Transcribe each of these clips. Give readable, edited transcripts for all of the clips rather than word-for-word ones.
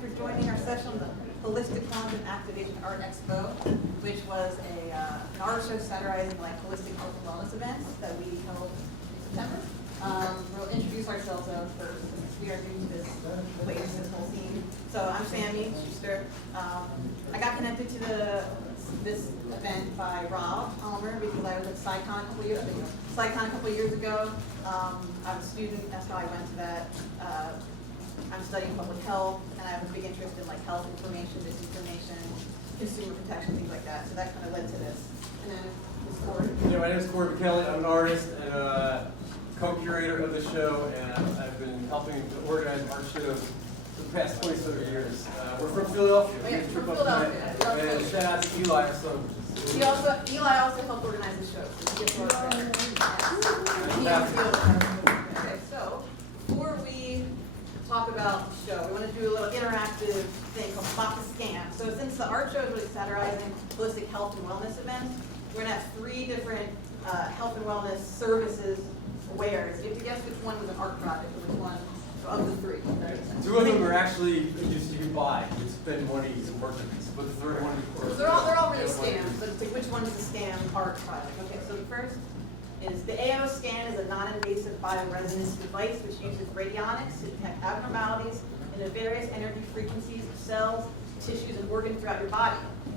for joining our session on the Holistic Content Activation Art Expo, which was an art show satirizing like holistic health and wellness events that we held in September. We'll introduce ourselves first, since we are new to this place, this whole scene. So I'm Sammy, Shuster. I got connected to this event by Rob Almer because I was at SciCon a couple years ago. I was a student, that's how I went to that. I'm studying public health, and I have a big interest in like health information, disinformation, consumer protection, things like that. So that kind of led to this. And then this Corey. Yeah, my name is Corey McKelly. I'm an artist and co-curator of the show, and I've been helping to organize art shows for the past 27 years. We're from Philadelphia. Oh, yeah, from Philadelphia. And shout out to Eli, our son. Eli also helped organize the show. So he gets more credit. Okay, so before we talk about the show, we want to do a little interactive thing called Spot the Scam. So since the art show is really satirizing holistic health and wellness events, we're going to have 3 different health and wellness services wares. You have to guess which one was an art project or which one of the 3. Right? 2 of them are actually just you can buy. You spend money and work on these. But the third one, of course, they're all really scams. But it's like which one is a scam art project? Okay, so the first is the AO scan is a non-invasive bioresonance device which uses radionics to detect abnormalities in the various energy frequencies of cells, tissues, and organs throughout your body.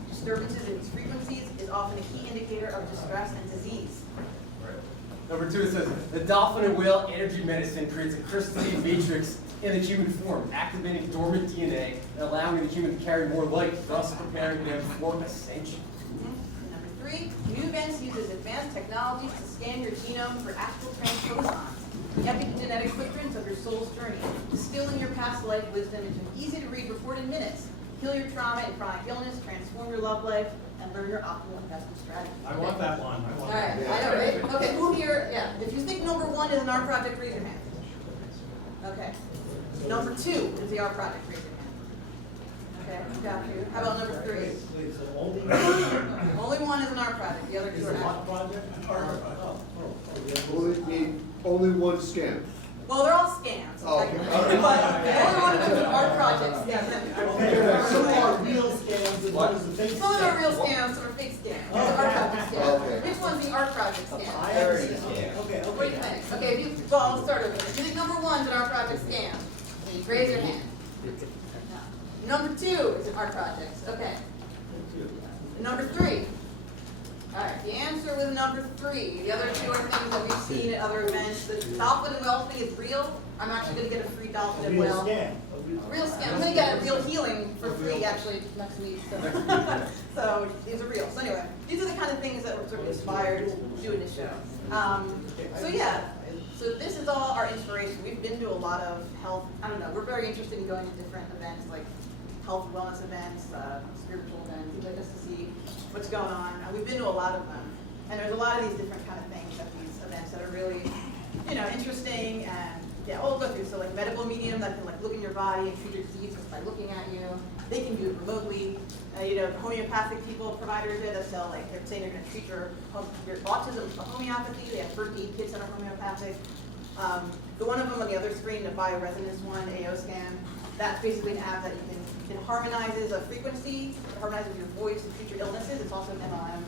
Disturbances in these frequencies is often a key indicator of distress and disease. Right. Number 2, it says, the dolphin and whale energy medicine creates a crystalline matrix in the human form, activating dormant DNA and allowing the human to carry more light, thus preparing them for ascension. Number 3, Nuvence uses advanced technologies to scan your genome for astral transposons, the epigenetic footprints of your soul's journey, distilling your past life wisdom into an easy-to-read report in minutes, heal your trauma and chronic illness, transform your love life, and learn your optimal investment strategy. I want that one. All right, I know, right? Okay, who here, yeah, if you think number 1 is an art project, raise your hand. Okay. Number 2 is the art project, raise your hand. Okay, got you. How about number 3? Only one is an art project, the other 2 are not. Only one scam. Well, they're all scams. Oh, okay. But the only one of them is an art project scam. Some are real scams and one is a fake scam. Some of them are real scams, some are fake scams. It's an art project scam. Okay. Which one's the art project scam? Okay, What do you think? Okay, well, I'll start over. If you think number 1 is an art project scam, raise your hand. Number 2 is an art project. Okay. Number 3. All right, the answer was number 3. The other 2 are things that we've seen at other events. The dolphin and whale thing is real. I'm actually going to get a free dolphin and whale. A real scam. I'm going to get a real healing for free actually next week. So these are real. So anyway, these are the kind of things that were sort of inspired doing this show. So yeah, so this is all our inspiration. We've been to a lot of health, I don't know, we're very interested in going to different events like health and wellness events, spiritual events, things like this to see what's going on. We've been to a lot of them. And there's a lot of these different kind of things at these events that are really, interesting and yeah, we'll go through. So like medical medium that can like look in your body and treat your disease just by looking at you. They can do it remotely. Homeopathic people, providers there that sell like, they're saying they're going to treat your autism with homeopathy. They have first aid kits that are homeopathic. The one of them on the other screen, the bioresonance one, AO scan, that's basically an app that you can harmonizes a frequency, it harmonizes your voice to treat your illnesses. It's also an MLM,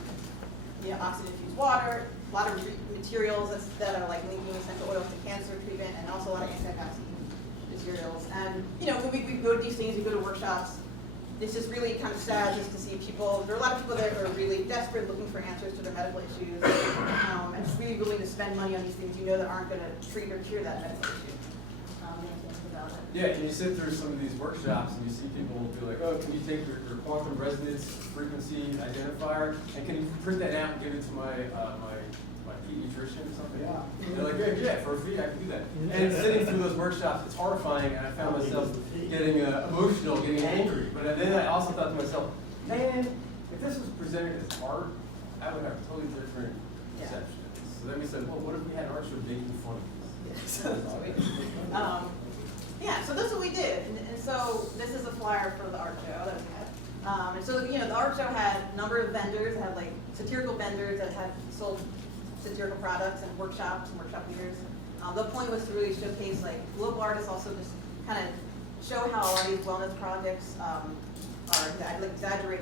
oxygen-infused water, a lot of materials that are like linking essential oils to cancer treatment, and also a lot of anti-vaccine materials. And when we go to these things, we go to workshops. It's just really kind of sad just to see people. There are a lot of people that are really desperate, looking for answers to their medical issues, and just really willing to spend money on these things that aren't going to treat or cure that medical issue. Yeah, and you sit through some of these workshops and you see people be like, oh, can you take your quantum resonance frequency identifier and can you print that out and give it to my pediatrician or something? Yeah. And they're like, yeah, for a fee, I can do that. And sitting through those workshops, it's horrifying, and I found myself getting emotional, getting angry. But then I also thought to myself, man, if this was presented as art, I would have a totally different perception. So then we said, well, what if we had an art show making fun of this? So that's what we did, and so this is a flyer for the art show that we had. And so the art show had a number of vendors. It had like satirical vendors that had sold satirical products and workshop leaders. The point was to really showcase like local artists, also just kind of show how a lot of these wellness projects are, I'd like exaggerate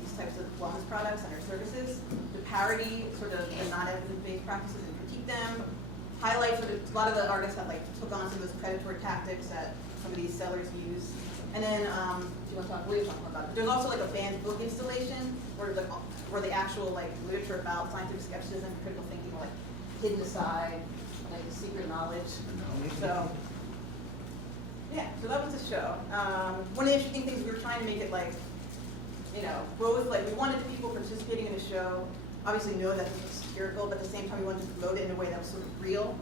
these types of wellness products and their services, to parody sort of the non-evidence-based practices and critique them, highlight sort of, a lot of the artists have like took on some of those predatory tactics that some of these sellers use. And then, do you want to talk, what are you talking about? There's also like a banned book installation where the actual like literature about scientific skepticism, critical thinking, like hidden aside, like secret knowledge. So, yeah, so that was the show. One of the interesting things, we were trying to make it like, you know, both, like we wanted the people participating in the show obviously know that it's satirical, but at the same time we wanted to promote it in a way that was sort of real,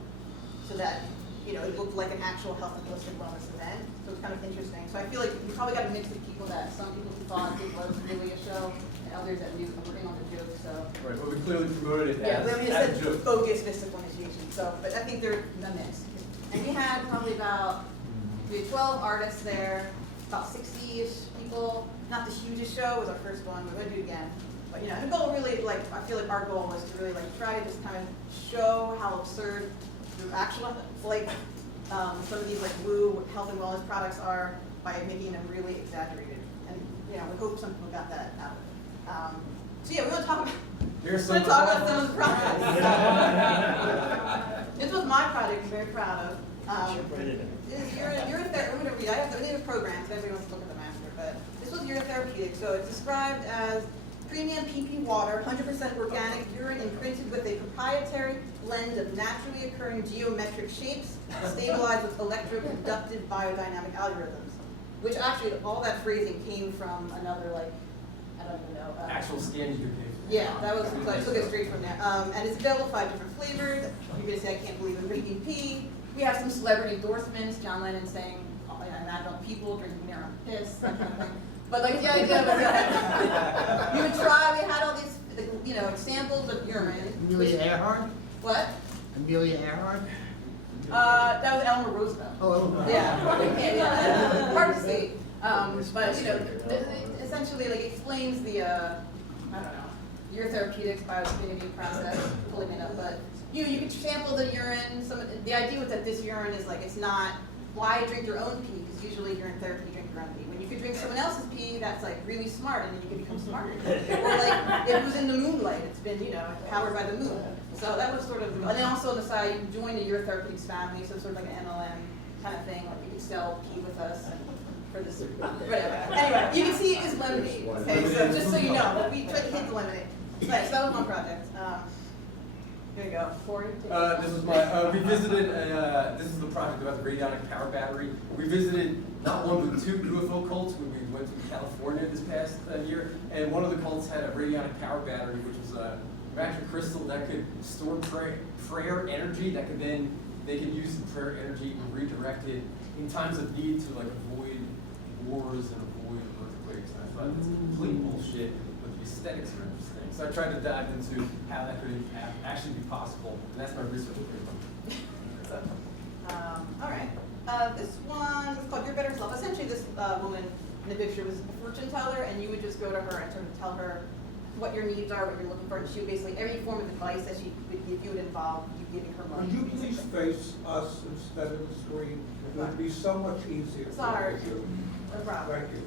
so that, you know, it looked like an actual health and holistic wellness event. So it's kind of interesting. So I feel like we probably got a mix of people that, some people who thought it was really a show, and others that knew were in on the joke, so. Right, but we clearly promoted it Yeah, as, but I mean, as it a said joke. focused mystical initiation, so, but I think they're a mix. And we had probably we had 12 artists there, about 60-ish people. Not the hugest show, it was our first one, we're gonna do it again. But, you know, the goal really, like, I feel like our goal was to really, like, try to just kind of show how absurd the actual, like, some of these, like, woo health and wellness products are by making them really exaggerated. And, you know, we hope some people got that out of it. So, yeah, we want to talk about, some of the projects. This was my project, I'm very proud of. We're gonna read. I have the programs. If everybody wants to look at them after, but this was urotherapeutic. So it's described as premium PP water, 100% organic urine imprinted with a proprietary blend of naturally occurring geometric shapes, stabilized with electroconductive biodynamic algorithms. Which actually, all that phrasing came from another, like, I don't even know. Actual scan you could pay for. Yeah, that was, so I took it straight from there. And it's available 5 different flavors. You're gonna say, I can't believe I'm drinking pee. We have some celebrity endorsements, John Lennon saying, oh, I imagine people drinking their own piss, that kind of thing. But like the idea was that you would try, we had all these, you know, samples of urine. Amelia Earhart? What? Amelia Earhart? That was Eleanor Roosevelt. Oh, Eleanor. Yeah, hard to see. But, you know, essentially, like, explains the, I don't know, urotherapeutics, bioaffinity process, pulling it up, but you can sample the urine. The idea was that this urine is like, it's not, why drink your own pee? Because usually you're in therapy, you drink your own pee. When you could drink someone else's pee, that's like really smart, and then you can become smarter. Or like, it was in the moonlight, it's been, you know, powered by the moon. So that was sort of, and then also on the side, you can join the urotherapeutics family, so sort of like an MLM kind of thing, like you can sell pee with us for this, whatever. Anyway, you can see it is lemonade, okay, so just so you know, but we tried to hit the lemonade. Right, so that was one project. Here you go, Corey. This was my, we visited, this is the project about the radionic power battery. We visited not one but 2 UFO cults when we went to California this past year. And one of the cults had a radionic power battery, which was a magic crystal that could store prayer energy that could then, they could use the prayer energy and redirect it in times of need to like avoid wars and avoid earthquakes. And I thought that's complete bullshit, but the aesthetics are interesting. So I tried to dive into how that could actually be possible, and that's my research paper. All right. This one is called Your Better Self. Essentially, this woman in the picture was a fortune teller, and you would just go to her and sort of tell her what your needs are, what you're looking for, and she would basically, every form of advice that she would give you would involve you giving her money. Would you please face us instead of the screen? It would be so much easier. Sorry. You. No problem. Thank you.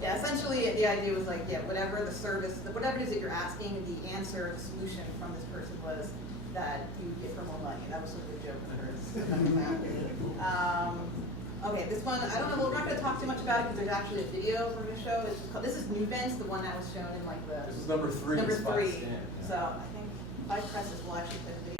Yeah, essentially the idea was like, yeah, whatever the service, whatever it is that you're asking, the answer, the solution from this person was that you give her more money. That was sort of the joke for hers. Okay, this one, I don't know, we're not going to talk too much about it because there's actually a video we're going to show. It's just called, this is Nuvence, the one that was shown in like the... This is number 3. Number in Spot 3. Scan, yeah. So I think 5 presses will actually put a video.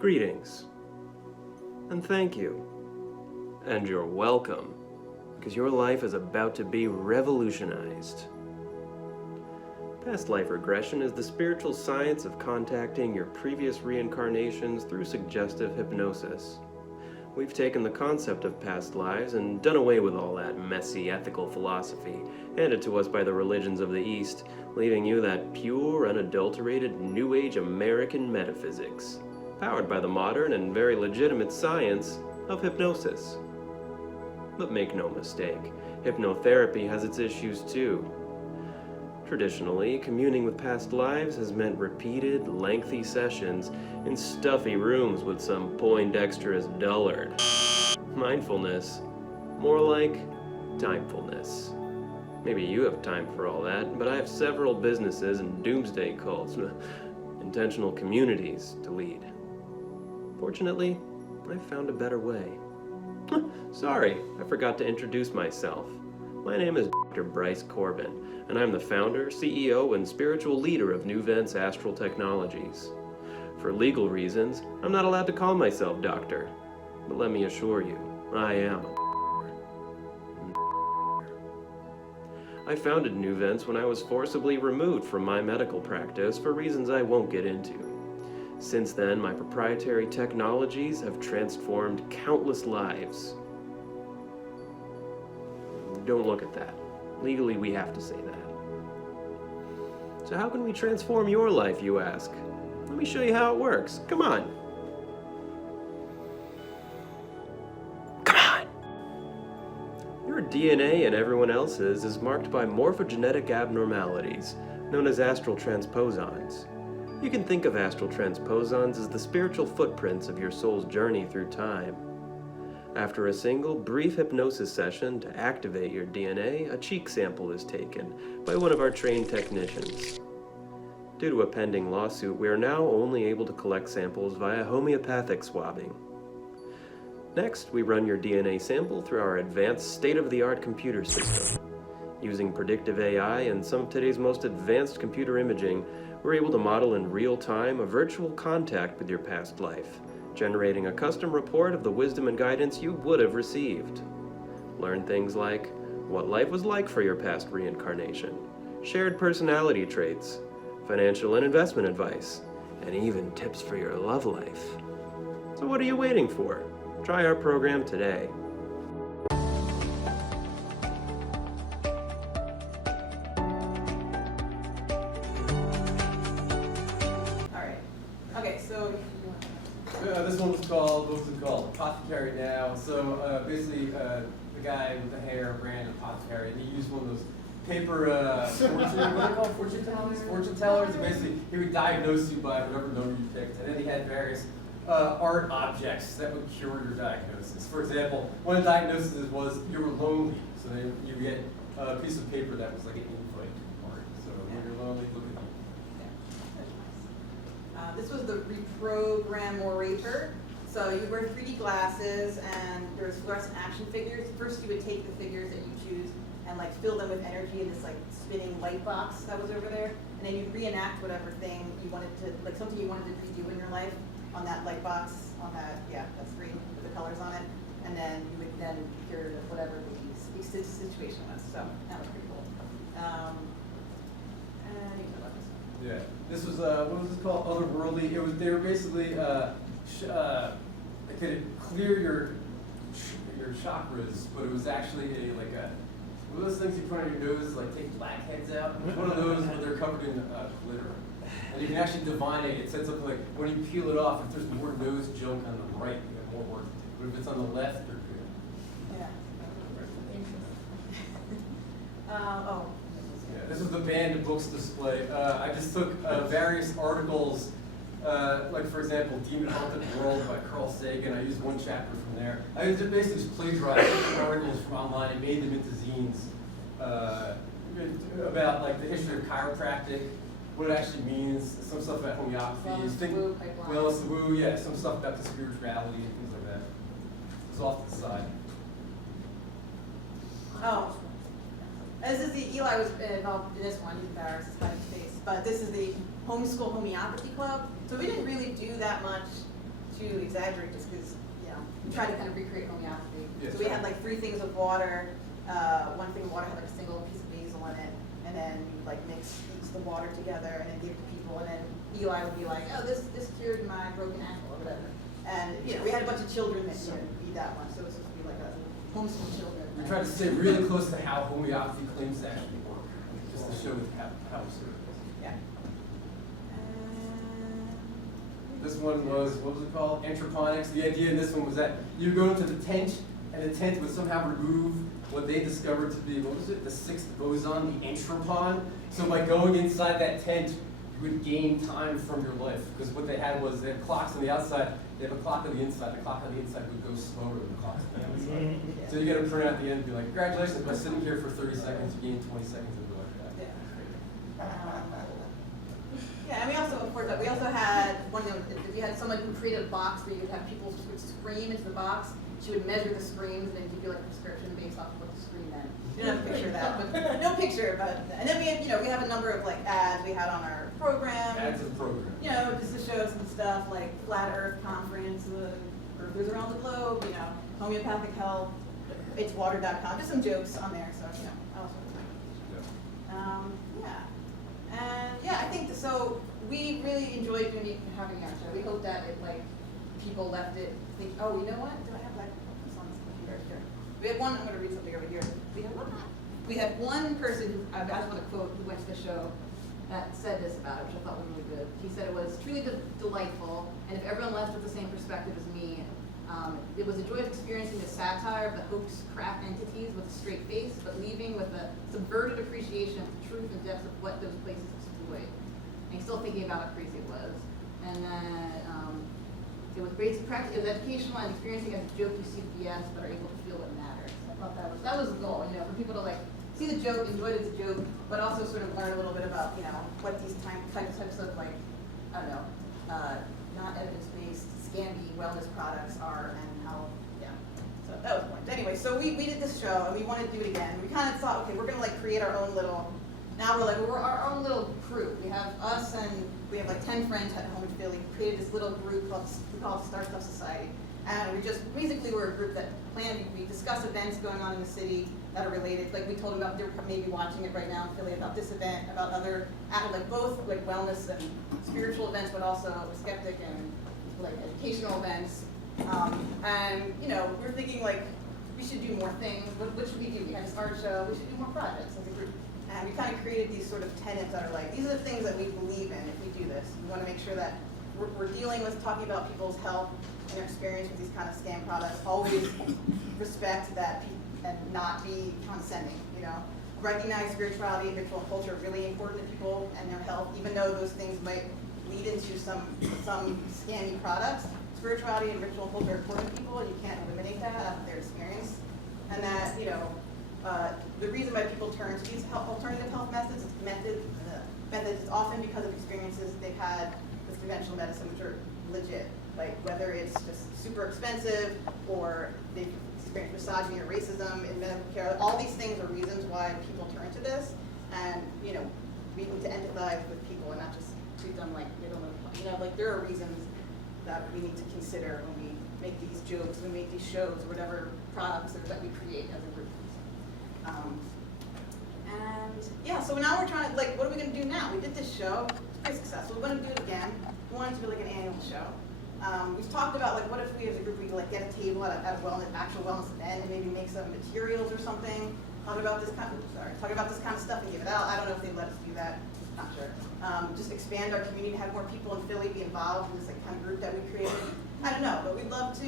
Greetings, and thank you, and you're welcome, because your life is about to be revolutionized. Past life regression is the spiritual science of contacting your previous reincarnations through suggestive hypnosis. We've taken the concept of past lives and done away with all that messy ethical philosophy handed to us by the religions of the East, leaving you that pure, unadulterated, New Age American metaphysics, powered by the modern and very legitimate science of hypnosis. But make no mistake, hypnotherapy has its issues too. Traditionally, communing with past lives has meant repeated, lengthy sessions in stuffy rooms with some poindexterous dullard. Mindfulness, more like timefulness. Maybe you have time for all that, but I have several businesses and doomsday cults, intentional communities to lead. Fortunately, I've found a better way. Sorry, I forgot to introduce myself. My name is Dr. Bryce Corbin, and I'm the founder, CEO, and spiritual leader of Nuvent's Astral Technologies. For legal reasons, I'm not allowed to call myself doctor, but let me assure you, I am a I founded Nuvent's when I was forcibly removed from my medical practice for reasons I won't get into. Since then, my proprietary technologies have transformed countless lives. Don't look at that. Legally, we have to say that. So how can we transform your life, you ask? Let me show you how it works. Come on. Come on! Your DNA and everyone else's is marked by morphogenetic abnormalities, known as astral transposons. You can think of astral transposons as the spiritual footprints of your soul's journey through time. After a single, brief hypnosis session to activate your DNA, a cheek sample is taken by one of our trained technicians. Due to a pending lawsuit, we are now only able to collect samples via homeopathic swabbing. Next, we run your DNA sample through our advanced state-of-the-art computer system. Using predictive AI and some of today's most advanced computer imaging, we're able to model in real time a virtual contact with your past life, generating a custom report of the wisdom and guidance you would have received. Learn things like what life was like for your past reincarnation, shared personality traits, financial and investment advice, and even tips for your love life. So what are you waiting for? Try our program today. This one was called, what was it called? Apothecary Now. So basically, the guy with the hair brand Apothecary, and he used one of those paper fortune, what are they called? Fortune tellers? Fortune tellers. And basically, he would diagnose you by whatever number you picked, and then he had various art objects that would cure your diagnosis. For example, one of the diagnoses was you were lonely, so then you get a piece of paper that was like an invite art. So when you're lonely, look at you. This was the reprogram orator. So you wear 3D glasses and there's fluorescent action figures. First you would take the figures that you choose and like fill them with energy in this like spinning light box that was over there. And then you'd reenact whatever thing you wanted to, like something you wanted to redo in your life on that light box, on that, that screen with the colors on it. And then you would then cure whatever the situation was. So that was pretty cool. And you know about this one. Yeah, this was what was it called? Otherworldly. It was they were basically they could clear your chakras, but it was actually one of those things you put on your nose, like take blackheads out. One of those where they're covered in glitter, and you can actually divine it. It said something like when you peel it off, if there's more nose junk on the right, you have more work to do. But if it's on the left, they're good. Yeah. Yeah, this was the banned books display. I just took various articles, like for example, Demon Haunted World by Carl Sagan. I used one chapter from there. I basically just plagiarized articles from online and made them into zines about like the history of chiropractic, what it actually means, some stuff about homeopathy, wellness, the woo, yeah, some stuff about the spirituality and things like that. It's off to the side. Oh. This is the, Eli was involved in this one, he's embarrassed, he's got his face. But this is the Homeschool Homeopathy Club. So we didn't really do that much to exaggerate just because, we tried to kind of recreate homeopathy. Yes. So we had like 3 things of water. One thing of water had like a single piece of basil in it. And then we like mix the water together and then give it to people. And then Eli would be like, oh, this cured my broken ankle or whatever. And we had a bunch of children that eat that one. So it was supposed to be like a homeschool children. We tried to stay really close to how homeopathy claims to actually work, just to show how absurd it is. Yeah. This one was, what was it called? Anthroponics. The idea in this one was that you go into the tent, and the tent would somehow remove what they discovered to be, what was it, the sixth boson, the entropon. So by going inside that tent, you would gain time from your life. Because what they had was, they had clocks on the outside, they have a clock on the inside. The clock on the inside would go slower than the clock on the outside. So you get a print out at the end and be like, congratulations, by sitting here for 30 seconds, you gained 20 seconds of your life back. Yeah, and we also, of course, we also had one of them, if you had someone who created a box where you would have people who would scream into the box, she would measure the screams and then give you like a description based off of what the scream meant. You don't have to picture that, but no picture, but, and then we have, we have a number of like ads we had on our program. Ads of the program. Just to show some stuff like Flat Earth Conference, Earthers Around the Globe, homeopathic health, it's water.com, just some jokes on there, so, I also I think so. We really enjoyed having our show. We hope that people left it think, oh, you know what? Do I have that? This on this computer here. We had one. I'm going to read something over here. We had one person who I just want to quote who went to the show that said this about it, which I thought was really good. He said it was truly delightful, and if everyone left with the same perspective as me, it was a joy of experiencing the satire of the hoax crap entities with a straight face, but leaving with a subverted appreciation of the truth and depth of what those places exploit. And he's still thinking about how crazy it was. And then it was great to practice, it was educational and experiencing as a joke you see the BS, but are able to feel what matters. I thought that was the goal, for people to see the joke, enjoy it as a joke, but also sort of learn a little bit about, what these types of not evidence-based, scammy wellness products are and how, So that was the point. Anyway, so we did this show and we wanted to do it again. We kind of thought, okay, we're gonna create our own little, we're our own little crew. We have us and we have 10 friends at home in Philly, created this little group called Starstuff Society. And we're a group that we discuss events going on in the city that are related. Like we told them about, they're maybe watching it right now in Philly, about this event, about other, both wellness and spiritual events, but also skeptic and educational events. We're thinking we should do more things. What should we do? We had this art show, we should do more projects as a group. And we kind of created these sort of tenets that are these are the things that we believe in if we do this. We want to make sure that we're dealing with talking about people's health and their experience with these kind of scam products. Always respect that and not be condescending, Recognize spirituality, ritual and culture are really important to people and their health, even though those things might lead into some scammy products. Spirituality and ritual and culture are important to people. You can't eliminate that out of their experience. And that, the reason why people turn to these alternative health methods is often because of experiences they've had with conventional medicine, which are legit. Whether it's just super expensive or they've experienced misogyny or racism in medical care, all these things are reasons why people turn to this. And, we need to empathize with people and not just treat them like they don't know. There are reasons that we need to consider when we make these jokes, when we make these shows, or whatever products that we create as a group. So now we're trying to, what are we going to do now? We did this show, it's pretty successful. We're going to do it again. We wanted to do an annual show. We've talked about what if we as a group, we could get a table at a actual wellness event and maybe make some materials or something, talk about this kind of stuff and give it out. I don't know if they'd let us do that. Not sure. Just expand our community, have more people in Philly be involved in this kind of group that we created. I don't know, but we'd love to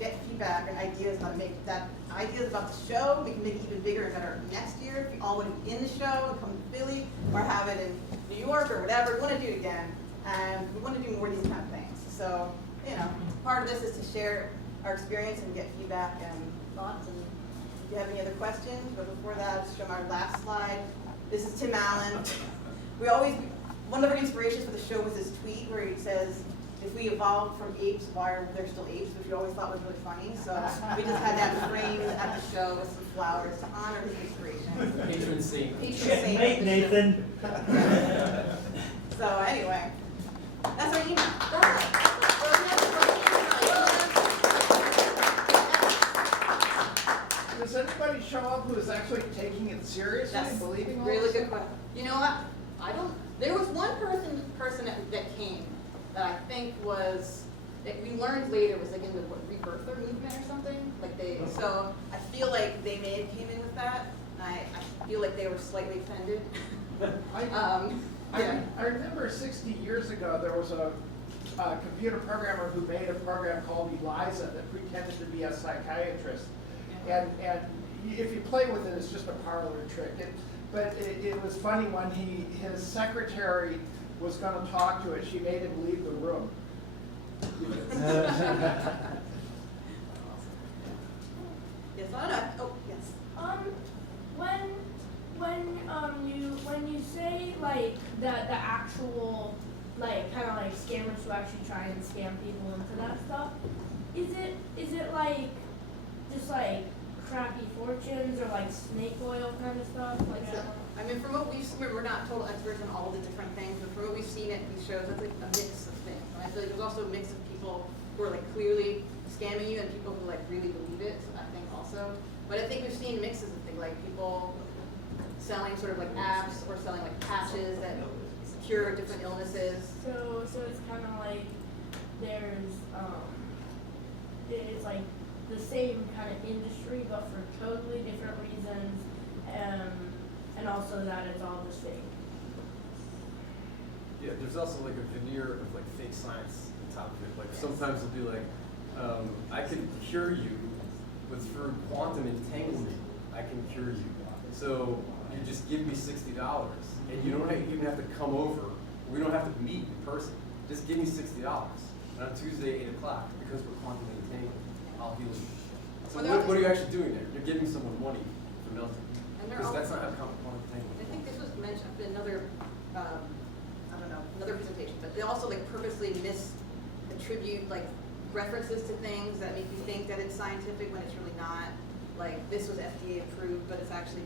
get feedback and ideas how to make that, ideas about the show. We can make it even bigger and better next year if we all want to be in the show and come to Philly or have it in New York or whatever. We want to do it again, and we want to do more of these kind of things. So, part of this is to share our experience and get feedback and thoughts. And if you have any other questions, but before that, I'll show my last slide. This is Tim Allen. One of our inspirations for the show was this tweet where he says, if we evolved from apes, why are there still apes? Which we always thought was really funny. So we just had that framed at the show with some flowers to honor his inspiration. Patron saint. Checkmate, Nathan. So anyway, that's our email. Does anybody show up who is actually taking it seriously, That's believing all really this good stuff? question. You know what? There was one person that came that I think was, that we learned later was in the rebirther movement or something. So I feel like they may have came in with that. And I feel like they were slightly offended. I remember 60 years ago there was a computer programmer who made a program called Eliza that pretended to be a psychiatrist. And if you play with it, it's just a parlor trick. But it was funny when his secretary was going to talk to it, she made him leave the room. Yes, I don't know. Oh, yes. When you say like the actual like kind of like scammers who actually try and scam people into that stuff, is it like just like crappy fortunes or like snake oil kind of stuff? Like So, I mean, from what we've seen, we're not total experts on all the different things, but from what we've seen, it shows that's like a mix of things. And I feel like there's also a mix of people who are like clearly scamming you and people who like really believe it, I think also. But I think we've seen mixes of things, like people selling sort of like apps or selling like patches that cure different illnesses. So it's kind of like there's it's like the same kind of industry but for totally different reasons, and also that it's all the same. Yeah, there's also like a veneer of like fake science on top of it. Like sometimes it'll be like, I can cure you with through quantum entanglement. I can cure you. So you just give me $60, and you don't even have to come over. We don't have to meet in person. Just give me $60, and on Tuesday 8 o'clock, because we're quantum entangled, I'll heal you. So what are you actually doing there? You're giving someone money for nothing. Because that's not how quantum entanglement. I think this was mentioned in another, I don't know, another presentation, but they also like purposely misattribute like references to things that make you think that it's scientific when it's really not. Like this was FDA approved, but it's actually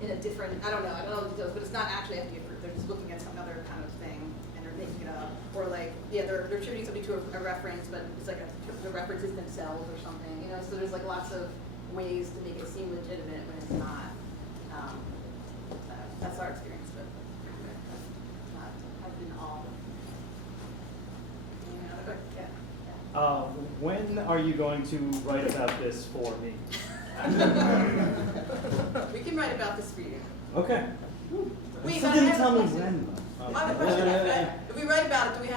in a different, I don't know the details, but it's not actually FDA approved. They're just looking at some other kind of thing and they're making it up. Or like, yeah, they're attributing something to a reference, but it's like the references themselves or something, you know? So there's like lots of ways to make it seem legitimate when it's not. That's our experience, but not has been all. Yeah. When are you going to write about this for me? We can write about this for you. Okay. Wait, So but I didn't have a tell me question. when. I have a question. If we write about it, do we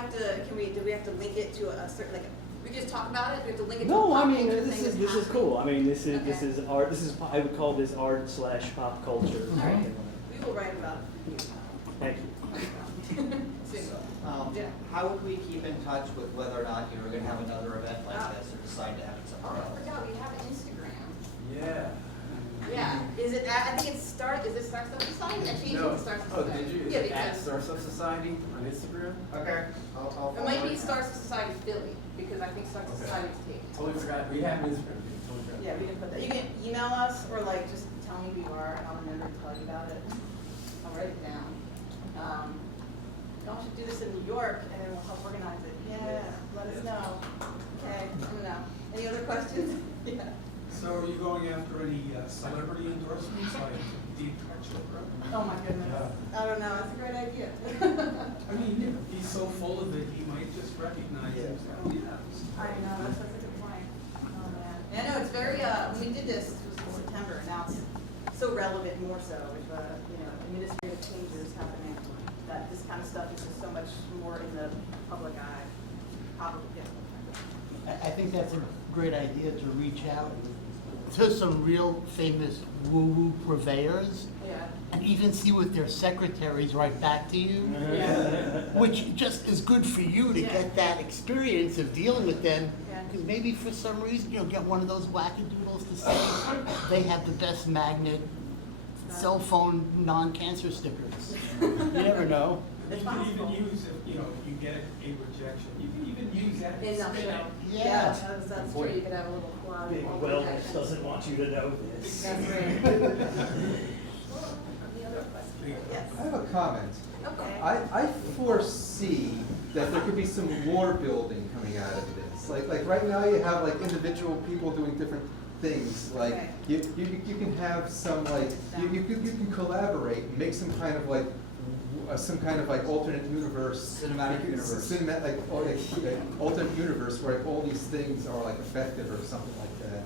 have to link it to a certain, like, we can just talk about it? Do we have to link it to a No, I pop mean culture this thing is that's happening? cool. I mean this Okay. is art. This is I would call this art / pop culture. Or All right. something. We will write about it. Thank you. Soon. Yeah. How would we keep in touch with whether or not you were going to have another event like this or decide to have it Oh, somewhere I else? forgot, we have an Instagram. Yeah. Yeah, is it, I think it's is it Starstuff Society? I changed it to Starstuff Oh, Society. did you? Yeah, Is it at because Starstuff Society on Instagram? Okay. I'll it might follow be it. Starstuff Society Philly, because I think Starstuff Okay. Society is taken. Totally forgot. We have an Instagram. Totally forgot. Yeah, we didn't put that. You can email us or like just tell me who you are and I'll remember to tell you about it. I'll write it down. Y'all should do this in New York and then we'll help organize it. Yeah, let us know. Okay, I don't know. Any other questions? Yeah. So are you going after any celebrity endorsements like Deep Chopra? Oh my goodness. I don't know, that's a great idea. I mean, he's so full of it, he might just recognize it. Oh, yeah. I know, that's a good point. Oh, man. Yeah, I know, it's very, when we did this, it was in September, and now it's so relevant more so with, administrative changes happening, that this kind of stuff is just so much more in the public eye. Probably, yeah. I think that's a great idea to reach out to some real famous woo-woo purveyors Yeah. and even see what their secretaries write back to you, which just is good for you to Yeah. get that experience of dealing with them. Yeah. Because maybe for some reason, get one of those wackadoodles to say they have the best magnet cell phone non-cancer stickers. You never know. You It's can even possible. use, if you get a rejection, you can even use that. In to a spin show. it. Yeah. That's true, you could have a little quad. Big wellness doesn't want you to know this. That's great. Any other questions? Yes. I have a comment. Okay. I foresee that there could be some lore building coming out of this. Like right now you have like individual people doing different things. Like Okay. you can have some like you can collaborate and make some kind of like some kind of like alternate universe. Cinematic universe. Alternate universe where like, all these things are like effective or something like that.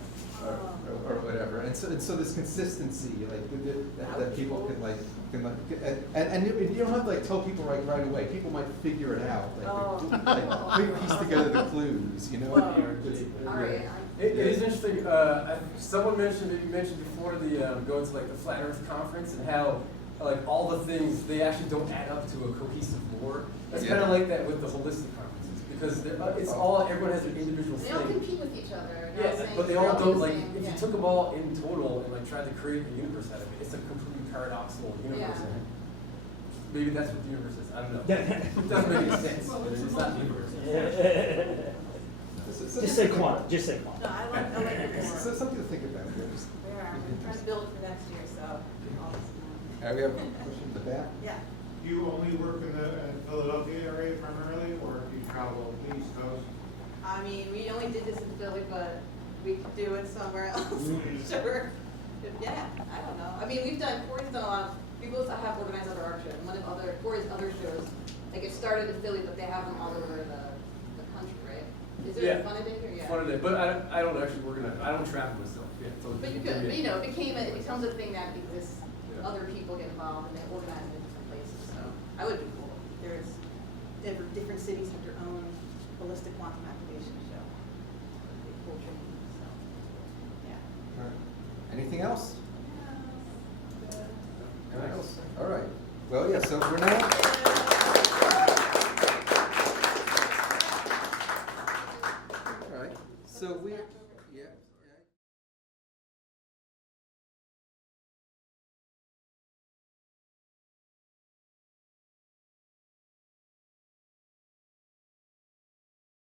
Or whatever, and so this consistency, like that people can and you don't have to like tell people right away. People might figure it out, like piece together the clues, you know. All right. It is interesting. Someone mentioned it. You mentioned before going to like the Flat Earth conference and how like all the things they actually don't add up to a cohesive lore. That's kind of like that with the holistic conferences because it's all everyone has their individual They thing. all compete with each other. Yeah, but they all don't like. If you took them all in total and like tried to create a universe out of it, it's a completely paradoxical universe. Yeah. Maybe that's what the universe is. I don't know. It doesn't make any sense. It's not the universe. Just say quantum, just say quantum. No, I like it more. So something to think about. We are. I'm trying to build it for next year, so. We have a question in the back. Yeah. Do you only work in the Philadelphia area primarily, or do you travel the East Coast? I mean, we only did this in Philly, but we could do it somewhere else. Sure. Yeah, I don't know. I mean, Corey's done a lot of, people have organized other art shows. One of Corey's other shows, like it started in Philly, but they have them all over the country, right? Is there a fun day or yeah? Fun day, but I don't actually organize. I don't travel myself. Yeah, But you could, but, you know, it becomes a thing that exists. Yeah. Other people get involved and they organize it in different places. So I would be cool. There's different cities have their own holistic quantum activation show. It'd be cool training. So yeah. All right. Anything else? Anything else? All right. Well, yeah. So we're now.